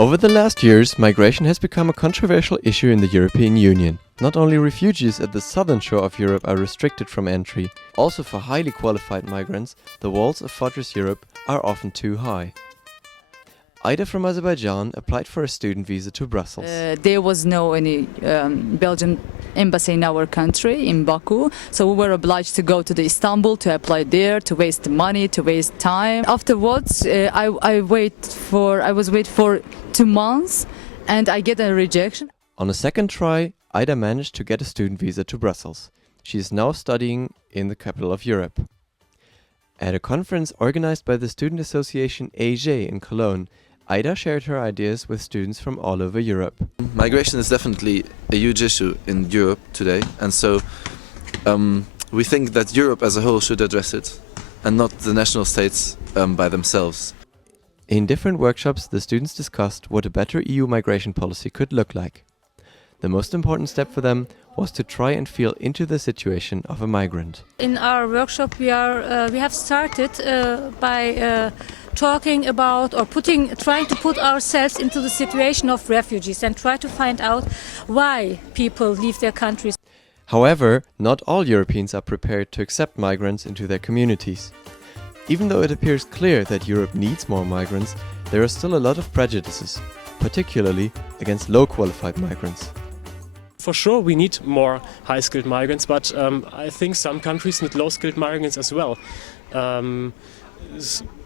Over the last years, migration has become a controversial issue in the European Union. Not only refugees at the southern shore of Europe are restricted from entry, also for highly qualified migrants, the walls of Fortress Europe are often too high. Aida from Azerbaijan applied for a student visa to Brussels. There was no any Belgian embassy in our country, in Baku, so we were obliged to go to the Istanbul to apply there, to waste money, to waste time. Afterwards, I was wait for 2 months, and I get a rejection. On a second try, Aida managed to get a student visa to Brussels. She is now studying in the capital of Europe. At a conference organized by the student association AEGEE in Cologne, Aida shared her ideas with students from all over Europe. Migration is definitely a huge issue in Europe today, and so we think that Europe as a whole should address it, and not the national states by themselves. In different workshops, the students discussed what a better EU migration policy could look like. The most important step for them was to try and feel into the situation of a migrant. In our workshop, we have started by talking about or trying to put ourselves into the situation of refugees and try to find out why people leave their countries. However, not all Europeans are prepared to accept migrants into their communities. Even though it appears clear that Europe needs more migrants, there are still a lot of prejudices, particularly against low-qualified migrants. For sure we need more high-skilled migrants, but I think some countries need low-skilled migrants as well.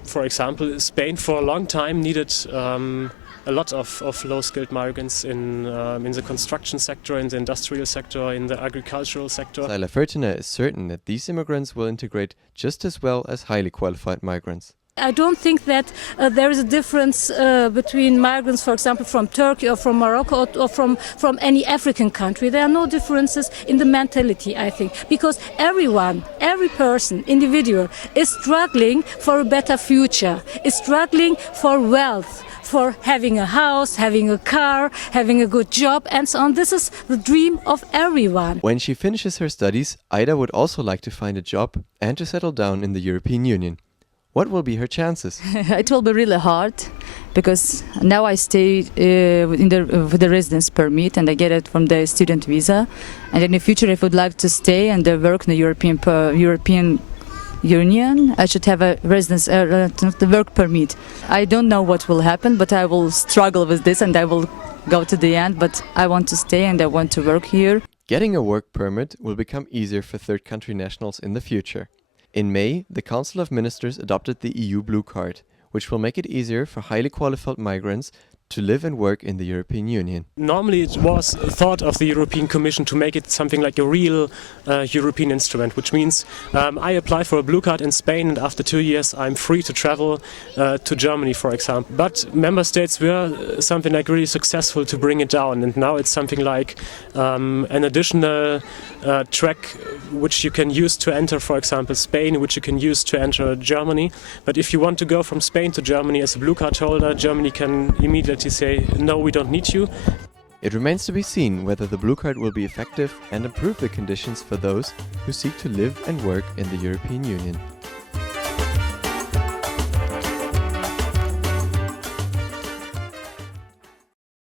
For example, Spain for a long time needed a lot of low-skilled migrants in the construction sector, in the industrial sector, in the agricultural sector. Firtina is certain that these immigrants will integrate just as well as highly qualified migrants. I don't think that there is a difference between migrants, for example, from Turkey or from Morocco or from any African country. There are no differences in the mentality, I think, because everyone, every person, individual, is struggling for a better future, is struggling for wealth, for having a house, having a car, having a good job, and so on. This is the dream of everyone. When she finishes her studies, Aida would also like to find a job and to settle down in the European Union. What will be her chances? It will be really hard because now I stay with the residence permit and I get it from the student visa. And in the future, if I would like to stay and work in the European Union, I should have a residence, the work permit. I don't know what will happen, but I will struggle with this and I will go to the end. But I want to stay and I want to work here. Getting a work permit will become easier for third country nationals in the future. In May, the Council of Ministers adopted the EU Blue Card, which will make it easier for highly qualified migrants to live and work in the European Union. Normally it was thought of the European Commission to make it something like a real European instrument, which means I apply for a blue card in Spain and after 2 years I'm free to travel to Germany, for example. But member states were something like really successful to bring it down, and now it's something like an additional track which you can use to enter, for example, Spain, which you can use to enter Germany. But if you want to go from Spain to Germany as a blue card holder, Germany can immediately say, no, we don't need you. It remains to be seen whether the blue card will be effective and improve the conditions for those who seek to live and work in the European Union.